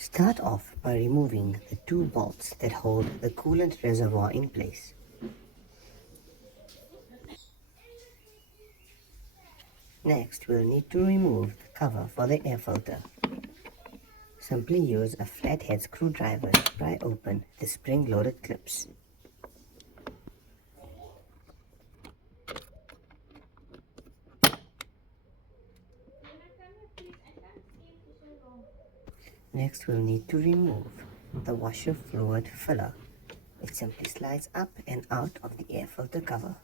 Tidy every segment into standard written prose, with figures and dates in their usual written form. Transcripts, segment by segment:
Start off by removing the two bolts that hold the coolant reservoir in place. Next, we'll need to remove the cover for the air filter. Simply use a flathead screwdriver to pry open the spring-loaded clips. Next, we'll need to remove the washer fluid filler. It simply slides up and out of the air filter cover.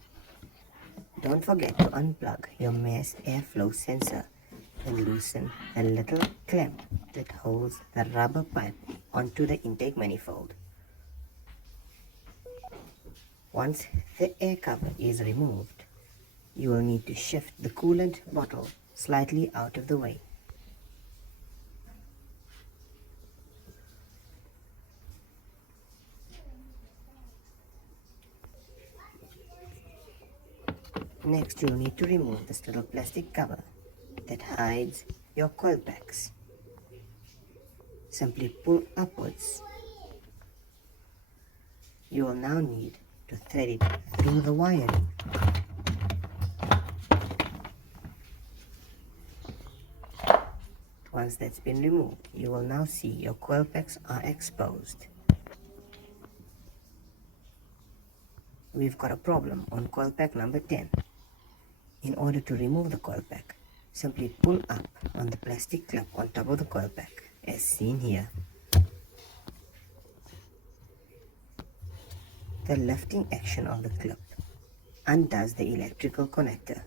Don't forget to unplug your mass airflow sensor and loosen the little clamp that holds the rubber pipe onto the intake manifold. Once the air cover is removed, you will need to shift the coolant bottle slightly out of the way. Next, you'll need to remove this little plastic cover that hides your coil packs. Simply pull upwards. You will now need to thread it through the wiring. Once that's been removed, you will now see your coil packs are exposed. We've got a problem on coil pack number 10. In order to remove the coil pack, simply pull up on the plastic clip on top of the coil pack, as seen here. The lifting action of the clip undoes the electrical connector.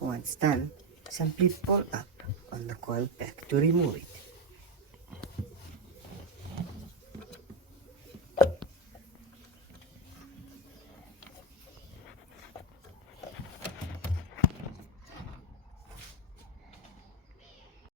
Once done, simply pull up on the coil pack to remove it.